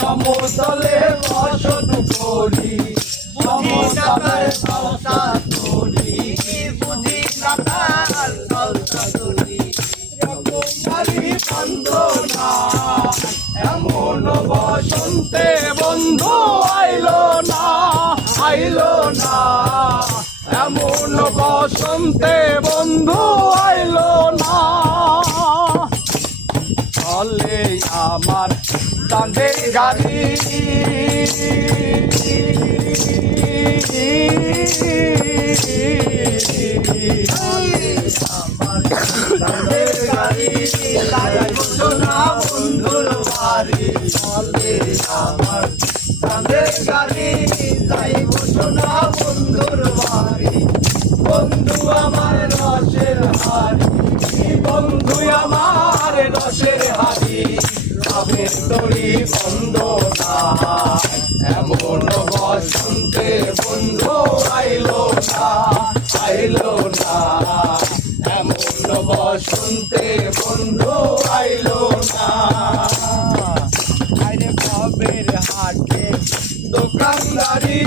সমতলে বসত করি মমতার সংসার করি বুঝি নাতাল সংসার করি রকমারি বন্ধনা এমন বসন্তে বন্ধু আইলো না এমন বসন্তে বন্ধু আইলো না চলে আমার চাঁদের গাড়ি চাঁদের গাড়ি না বন্ধুর বাড়ি চলে আমার চাঁদের গাড়ি যাই ঘোষণা বন্ধুর বাড়ি বন্ধু আমার রসের হাড়ি বন্ধু আমার রসের হাড়ি কামের তরি বন্ধ না এমন বসন্তে বন্ধু আইলো না এমন বসন্তে বন্ধু আইলো না আরে কবের হাটে দোকানদারি